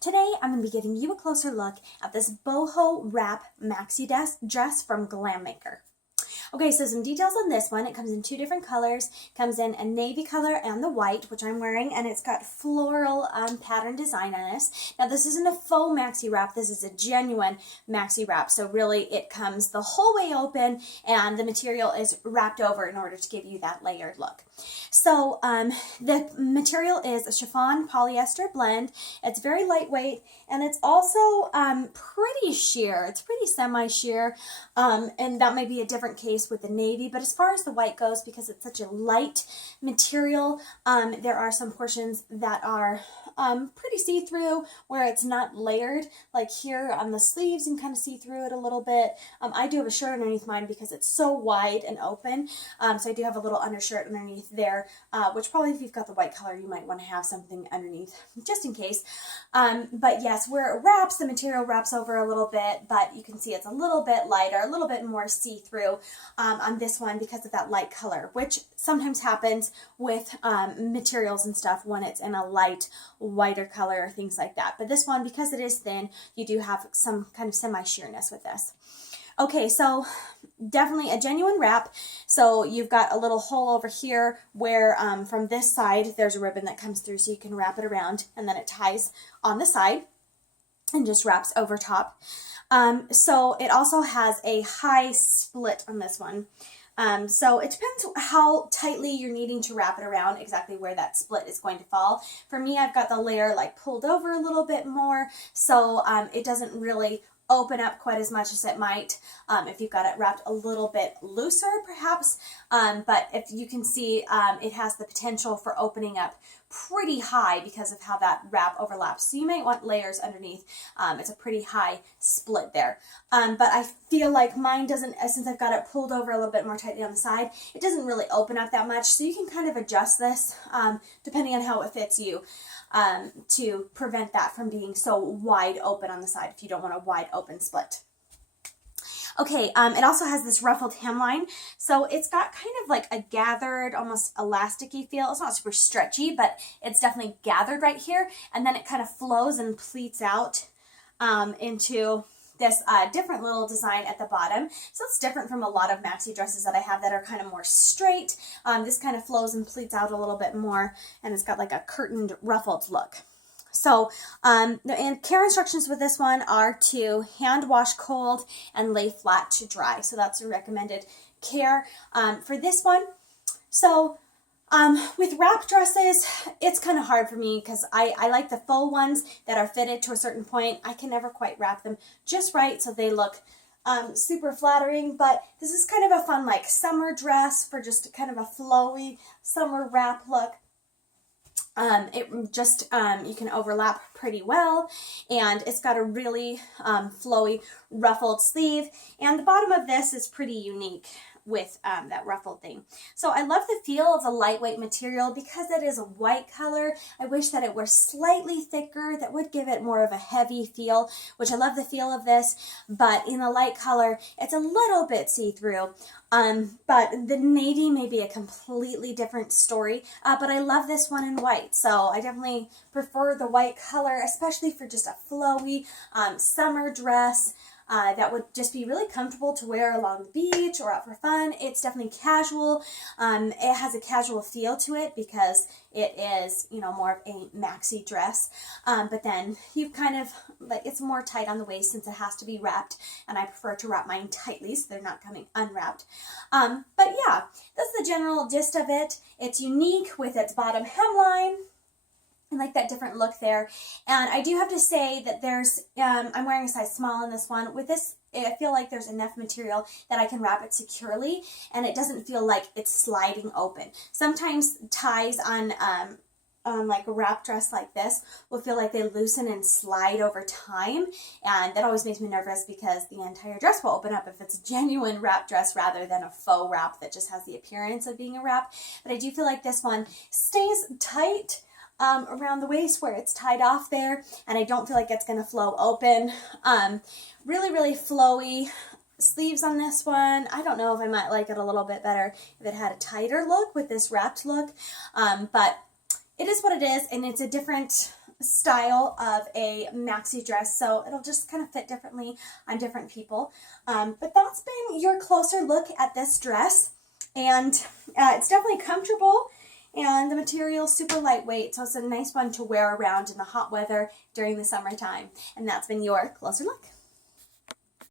Today I'm going to be giving you a closer look at this Boho Wrap Maxi dress from Glamaker. Okay, so some details on this one. It comes in two different colors. It comes in a navy color and the white, which I'm wearing, and it's got floral pattern design on this. Now, this isn't a faux maxi wrap. This is a genuine maxi wrap. So really, it comes the whole way open, and the material is wrapped over in order to give you that layered look. So the material is a chiffon polyester blend. It's very lightweight, and it's also pretty sheer. It's pretty semi-sheer, and that might be a different case with the navy, but as far as the white goes, because it's such a light material, there are some portions that are pretty see-through where it's not layered. Like here on the sleeves, you can kind of see through it a little bit. I do have a shirt underneath mine because it's so wide and open, so I do have a little undershirt underneath there, which probably if you've got the white color, you might want to have something underneath just in case. But yes, where it wraps, the material wraps over a little bit, but you can see it's a little bit lighter, a little bit more see-through on this one because of that light color, which sometimes happens with materials and stuff when it's in a light, whiter color or things like that. But this one, because it is thin, you do have some kind of semi-sheerness with this. Okay, so definitely a genuine wrap. So you've got a little hole over here where from this side there's a ribbon that comes through so you can wrap it around, and then it ties on the side and just wraps over top. So it also has a high split on this one. So it depends how tightly you're needing to wrap it around, exactly where that split is going to fall. For me, I've got the layer like pulled over a little bit more, so it doesn't really open up quite as much as it might if you've got it wrapped a little bit looser perhaps, but if you can see, it has the potential for opening up pretty high because of how that wrap overlaps. So you might want layers underneath. It's a pretty high split there, but I feel like mine doesn't, since I've got it pulled over a little bit more tightly on the side, it doesn't really open up that much, so you can kind of adjust this depending on how it fits you, to prevent that from being so wide open on the side if you don't want a wide open split. Okay, it also has this ruffled hemline, so it's got kind of like a gathered, almost elasticy feel. It's not super stretchy, but it's definitely gathered right here, and then it kind of flows and pleats out into this different little design at the bottom. So it's different from a lot of maxi dresses that I have that are kind of more straight. This kind of flows and pleats out a little bit more, and it's got like a curtained ruffled look. So the care instructions with this one are to hand wash cold and lay flat to dry. So that's a recommended care for this one. So with wrap dresses, it's kind of hard for me because I like the faux ones that are fitted to a certain point. I can never quite wrap them just right so they look super flattering, but this is kind of a fun like summer dress for just kind of a flowy summer wrap look. It just, you can overlap pretty well, and it's got a really flowy ruffled sleeve, and the bottom of this is pretty unique with that ruffled thing. So I love the feel of the lightweight material because it is a white color. I wish that it were slightly thicker. That would give it more of a heavy feel, which I love the feel of this, but in a light color, it's a little bit see-through. But the navy may be a completely different story, but I love this one in white, so I definitely prefer the white color, especially for just a flowy summer dress. That would just be really comfortable to wear along the beach or out for fun. It's definitely casual. It has a casual feel to it because it is, you know, more of a maxi dress. But then you kind of, like, it's more tight on the waist since it has to be wrapped, and I prefer to wrap mine tightly so they're not coming unwrapped. But yeah, that's the general gist of it. It's unique with its bottom hemline. I like that different look there. And I do have to say that there's, I'm wearing a size small in this one. With this, I feel like there's enough material that I can wrap it securely, and it doesn't feel like it's sliding open. Sometimes ties on like a wrap dress like this will feel like they loosen and slide over time, and that always makes me nervous because the entire dress will open up if it's a genuine wrap dress rather than a faux wrap that just has the appearance of being a wrap. But I do feel like this one stays tight around the waist where it's tied off there, and I don't feel like it's going to flow open. Really, really flowy sleeves on this one. I don't know if I might like it a little bit better if it had a tighter look with this wrapped look, but it is what it is, and it's a different style of a maxi dress, so it'll just kind of fit differently on different people. But that's been your closer look at this dress, and it's definitely comfortable, and the material is super lightweight, so it's a nice one to wear around in the hot weather during the summertime. And that's been your closer look.